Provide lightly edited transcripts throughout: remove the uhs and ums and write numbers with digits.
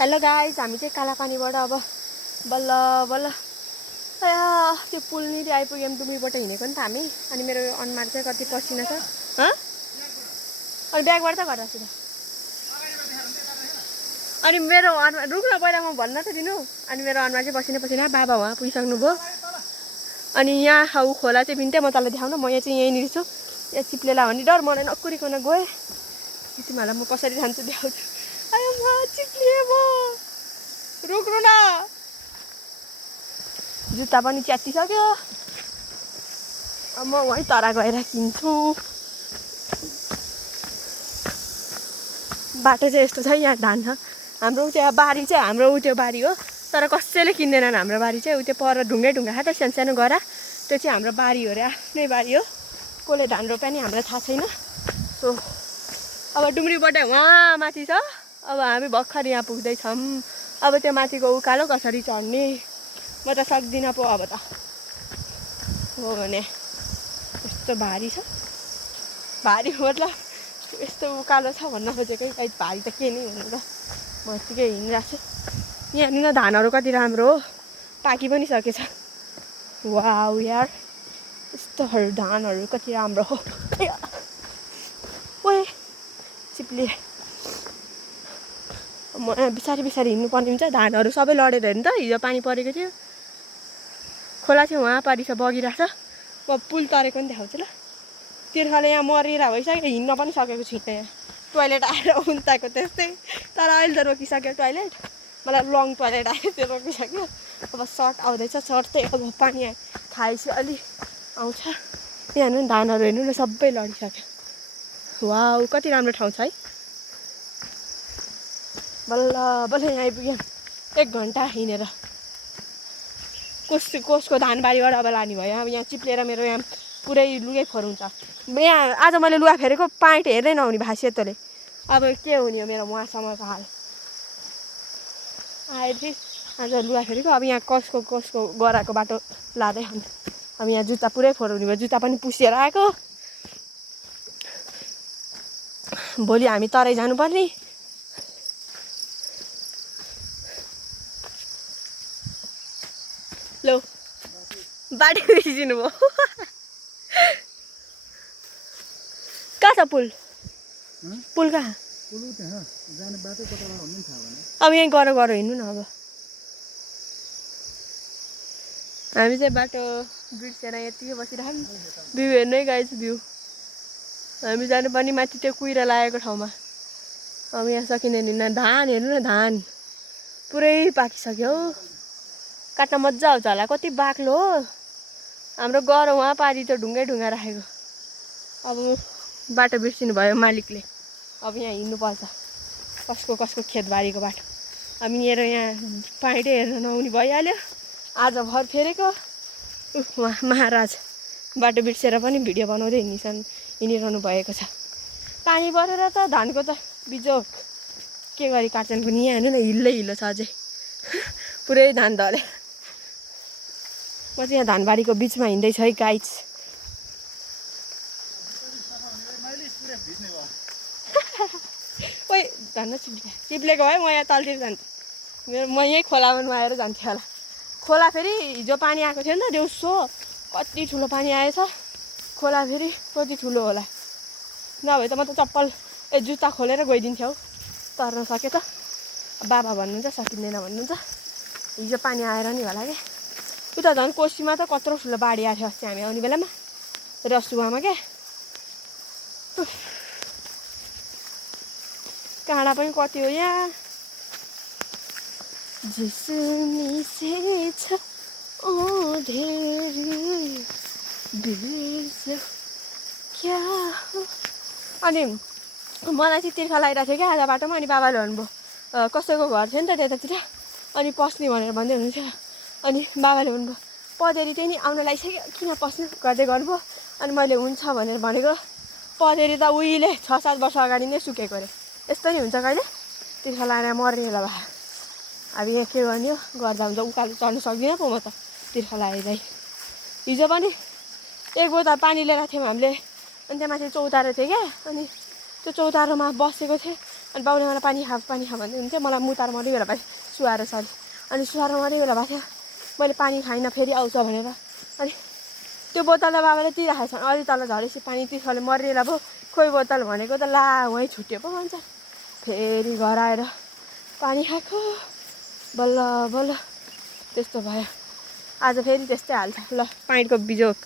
Hello guys, हामी चाहिँ कालापानीबाट अब बल्ल बल्ल त्यो पुलनिर आइपुग्यौँ। डुम्रीबाट हिँडेको नि त हामी। अनि मेरो अनुहार चाहिँ कति पसिना छ। अनि ब्यागबाट त घर आएको अनि मेरो अनुहार रुक्न पहिला म भन्न त दिनु। अनि मेरो अनुहार चाहिँ पसिना पसिना। बाबा उहाँ पुगिसक्नुभयो। अनि यहाँ ऊ खोला चाहिँ बिन्ते म तँलाई देखाउन। म यहाँ चाहिँ यहीँनिर छु। यहाँ चिप्लेला भन्ने डर मलाई नकुरिकन गएँ। तिमीहरूलाई म कसरी जान्छु देखाउँछु। आयो म चिप्लिएँ म। रुक्नु न। जुत्ता पनि च्यातिसक्यो। अब म वहीँ तरा गएर किन्छु। बाटो चाहिँ यस्तो छ। यहाँ धान छ। हाम्रो त्यो बारी चाहिँ हाम्रो त्यो बारी हो। तर कसैले किन्दैनन् हाम्रो बारी चाहिँ। त्यो पर ढुङ्गै ढुङ्गा छ त सानो सानो गरा। त्यो चाहिँ हाम्रो बारी हो रे, आफ्नै बारी हो। कसले धान रोप्या नि हामीलाई थाहा छैन। सो अब डुम्रीबाट वहाँ माथि छ। अब हामी भर्खर यहाँ पुग्दैछौँ। अब त्यो माथिको उकालो कसरी चढ्ने म त सक्दिनँ पो। अब त हो भने यस्तो भारी छ। भारी मतलब यस्तो उकालो छ भन्न खोजेकै। सायद भारी त के नै हुनु त। म यत्तिकै हिँडिरहेको छु। यहाँनिर धानहरू कति राम्रो हो। पाकि पनि सकेछ। वाउ यार, यस्तोहरू धानहरू कति राम्रो हो। ओए चिप्ले म बिस्तारै बिस्तारै हिँड्नुपर्ने हुन्छ। धानहरू सबै लडेर हेर्नु त। हिजो पानी परेको थियो। खोला चाहिँ वहाँ पारि छ, बगिरहेको छ। म पुल तरेको पनि देखाउँछु ल। तिर्खाले यहाँ मरेर भइसक्यो। हिँड्न पनि सकेको छुइनँ। यहाँ टोइलेट आएर उन्ताएको त्यस्तै। तर अहिले त रोकिसक्यो टोइलेट। मलाई लङ टोइलेट आयो, त्यो रोकिसक्यो। अब सर्ट आउँदैछ। सर्ट चाहिँ अब पानी खाएपछि अलि आउँछ। यहाँ हेर्नु न, धानहरू हेर्नु न, सबै लडिसक्यो। वाउ कति राम्रो ठाउँ छ है। बल्ल बल्ल यहाँ आइपुग्यौँ। 1 घन्टा हिँडेर। कसको धानबारीबाट अब लाने भयो। अब यहाँ चिप्लेर मेरो यहाँ पुरै लुगै फोरुन्छ। यहाँ आज मैले लुगा फेरेको पाइन्ट हेर्दै नहुने भयो सेतोले। अब के हुने हो मेरो उहाँसम्मको हाल। आएर चाहिँ आज लुगा फेरेको। अब यहाँ कसको गराको बाटो लाँदै हामी। अब यहाँ जुत्ता पुरै फोरुने भयो। जुत्ता पनि पुसेर आएको। भोलि हामी तराई जानुपर्ने। लो बाटो बिर्सिनु भयो। कहाँ छ पुल? पुल कहाँ? अब यहीँ गर हिँड्नु न। अब हामी चाहिँ बाटो बिर्सेर यतिकै बसिरहेको। भ्यू हेर्नै गाइस, भ्यू। हामी जानुपर्ने माथि त्यो कुहिरा लागेको ठाउँमा। अब यहाँ सकिँदैन हिँड्न। धान हेर्नु न, धान पुरै पाकिसक्यो। काट्न मजा आउँछ होला। कति बाक्लो हो। हाम्रो गर वहाँ पारि त ढुङ्गै ढुङ्गा राखेको। अब बाटो बिर्सिनु भयो मालिकले। अब यहाँ हिँड्नुपर्छ। कसको खेतबारीको बाटो। अब मेरो यहाँ पाइँटै हेर्न नहुने भइहाल्यो। आज भर फेरेको। उहाँ महाराज बाटो बिर्सेर पनि भिडियो बनाउँदै हिँडिरहनु भएको छ। पानी परेर त धानको त बिजोग के गरी काट्छन् पनि। यहाँ हेर्नु न, हिलो छ अझै। पुरै धान ढले। म चाहिँ यहाँ धानबारीको बिचमा हिँड्दैछु है गाइस। ओइ धन्न चिप्लेको है। म यहाँ तलतिर जान्थेँ। म यहीँ खोलामा नुहाएर जान्थेँ होला। खोला फेरि हिजो पानी आएको थियो नि त दिउँसो। कति ठुलो पानी आएछ। खोला फेरि कति ठुलो होला। नभए त म त चप्पल जुत्ता खोलेर गइदिन्थेँ हौ। तर्न सक्यो त। बाबा भन्नुहुन्छ सकिँदैन भन्नुहुन्छ। हिजो पानी आएर नि होला क्या। उता झन् कोसीमा त कत्रो ठुलो बाढी आएको थियो अस्ति हामी आउने बेलामा। रसुवामा क्या। काँडा पनि कति हो यहाँ। जिस्मी से छ ओ धेर बिर्स्यो क्या हो। अनि मलाई चाहिँ तिर्खा लगाइरहेको थियो क्या आज बाटोमा। अनि बाबाले भन्नुभयो कसैको घर थियो नि त त्यतातिर। अनि पस्ने भनेर भन्दै हुनुहुन्थ्यो। अनि बाबाले भन्नुभयो पदेरी चाहिँ नि आउन लागिसक्यो, किन पस्नु गर्दै गर्नुभयो। अनि मैले हुन्छ भनेर भनेको। पदेरी त उहिले 6-7 वर्ष अगाडि नै सुकेको अरे। यस्तो नि हुन्छ कहिले। तिर्खा लगाएर मर्ने होला भए। अब यहाँ के गर्ने हो, गर्दा हुन्छ। उकालो चढ्नु सक्दिनँ पो म त तिर्खा लगाएर। हिजो पनि 1 बोतल पानी लिएर थियौँ हामीले। अनि त्यहाँ माथि चौतारो थियो क्या। अनि त्यो चौतारोमा बसेको थिएँ। अनि बाउले मलाई पानी खा भन्दै हुन्थ्यो मलाई मुतार मरि बेला भाइ सुहाएर सरी अनि सुहाएर मरि बेला भएको थियो मैले पानी खाइनँ फेरि आउँछ भनेर अनि त्यो बोतल त बाबाले तिराखेको छ अलि तल झरेपछि पानी तिर्खाले मरिएला भयो खोइ बोतल भनेको त ला वहीँ छुट्यो पो भन्छ फेरि घर आएर पानी खाएको बल्ल बल्ल त्यस्तो भयो आज फेरि त्यस्तै हाल्छ ल पाइडको बिजोग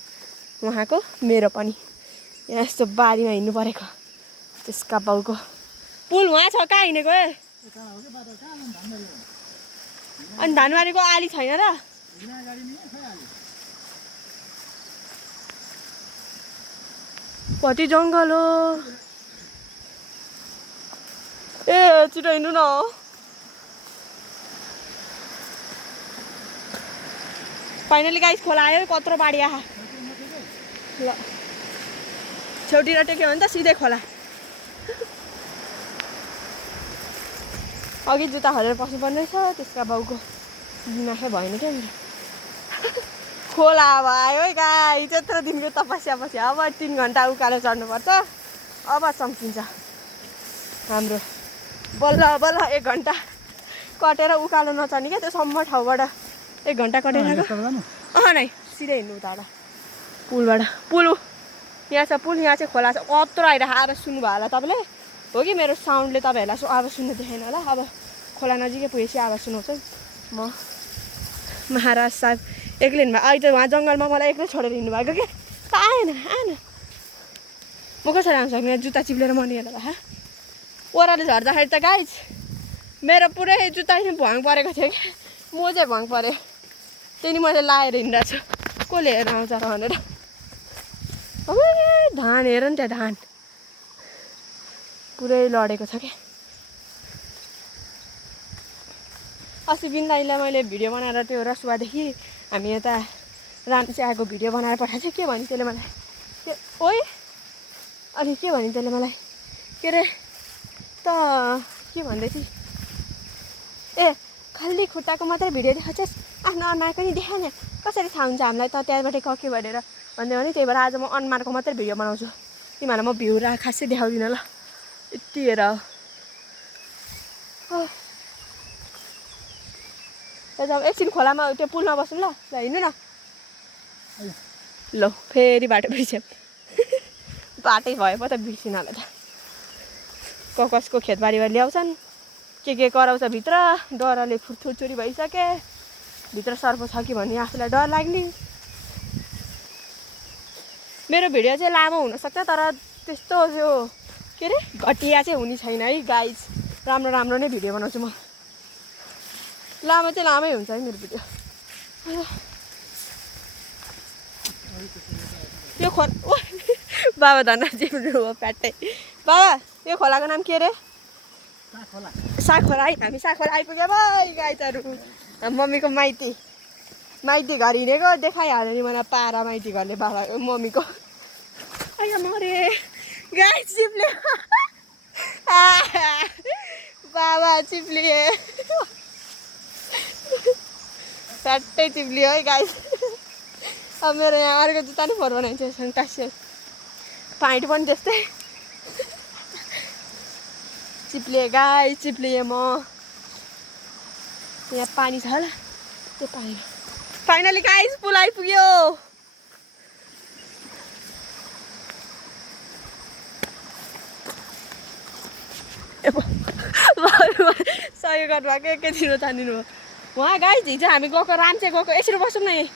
उहाँको मेरो पनि यहाँ यस्तो बारीमा हिँड्नु परेको त्यसका बाउको पुल उहाँ छ कहाँ हिँडेको अनि धानबारीको आली छैन र कति जङ्गल हो ए छिटो हिँड्नु न फाइनली गाइस खोला आयो कत्रो बाढी आहा ल छेउतिर टेक्यो भने त सिधै खोला अघि जुत्ता खरेर पस्नुपर्ने रहेछ त्यसका बाउको दिमागै भएन क्या मेरो खोला भयो है गाई त्यत्रो दिनको तपस्यापछि अब 3 घन्टा उकालो चढ्नुपर्छ अब चम्किन्छ हाम्रो बल्ल बल्ल 1 घन्टा कटेर उकालो नचढ्ने क्या त्यो सम्म ठाउँबाट 1 घन्टा कटेर नै सिधै हिँड्नु उताबाट पुलबाट पुल यहाँ छ पुल यहाँ चाहिँ खोला छ कत्रो आइरहेको आएर सुन्नुभयो होला तपाईँले हो कि मेरो साउन्डले तपाईँहरूलाई आवाज सुन्नु देखेन होला अब खोला नजिकै पुगेपछि आवाज सुनाउँछु म महाराज साहब एक्लै हिँड्नु भयो अहिले त उहाँ जङ्गलमा मलाई एक्लै छोडेर हिँड्नु भएको क्या आएन आएन म कसरी आउनु सक्ने जुत्ता चिप्लेर मरिएन भए ओह्रालो झर्दाखेरि त गाइज मेरो पुरै जुत्ता भङ परेको थियो क्या म चाहिँ भङ परेँ त्यही मैले लाएर हिँडिरहेको छु कसले हेरेर आउँछ र भनेर अब धान हेर नि त्यहाँ धान पुरै लडेको छ क्या अस्ति बिन्दाईलाई मैले भिडियो बनाएर त्यो रसुवादेखि हामी यता राम्ची आएको भिडियो बनाएर पठाएको थियो के भन्यो त्यसले मलाई के ओइ अनि के भन्यो त्यसले मलाई के अरे त के भन्दै थिएँ ए खालि खुट्टाको मात्रै भिडियो देखाउँछस् आफ्नो अनुहार पनि देखा न कसरी थाहा हुन्छ हामीलाई त त्यहाँबाट कके भनेर भन्दै भने त्यही भएर आज म अनुहारको मात्रै भिडियो बनाउँछु तिमीहरूलाई म भ्यू खासै देखाउँदिनँ ल यति हेर जब एकछिन खोलामा त्यो पुलमा बस्नु ल हिँड्नु न ल फेरि बाटो बिर्स्यौँ बाटै भयो पो त बिर्सिनलाई त कसको खेतबारीमा ल्याउँछन् के कराउँछ भित्र डरले थुरचुरी भइसके भित्र सर्प छ कि भन्ने आफूलाई डर लाग्ने मेरो भिडियो चाहिँ लामो हुनसक्छ तर त्यस्तो यो के अरे घटिया चाहिँ हुने छैन है गाइज राम्रो राम्रो नै भिडियो बनाउँछु म लामो चाहिँ लामै हुन्छ है मेरो भिडियो यो खोला बाबा धन्ना जिम्नु हो प्याट्टै बाबा यो खोलाको नाम के अरे साखोला है हामी साखोला आइपुग्यो भाइ गाइजहरू मम्मीको माइती घर हिँडेको देखाइहाल्यो नि मलाई पारा माइती घरले बाबा मम्मीको अहिले मरे गाई चिप्ले बाबा चिप्लिए फ्याट्टै चिप्लियो है गाई अब मेरो यहाँ अर्को जुत्ता नि फोहोर बनाइन्छ सङ्टासियो पाइट पनि त्यस्तै चिप्लिए गाई चिप्लिएँ म यहाँ पानी छ होला त्यो पानी फाइनली गाइस पुल आइपुग्यो सहयोग गर्नुभएको एकैछिन तानिनु भयो उहाँ गाइस हिजो हामी गएको राम्चे गएको यसरी बसौँ न यहीँ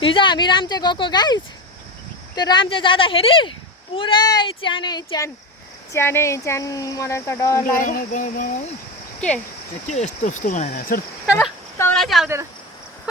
हिजो हामी राम्चे गएको गाइस त्यो राम्चे जाँदाखेरि पुरै च्यान मलाई त डर लाग्यो के यस्तो बनाइरहेको छ तपाईँलाई चाहिँ आउँदैन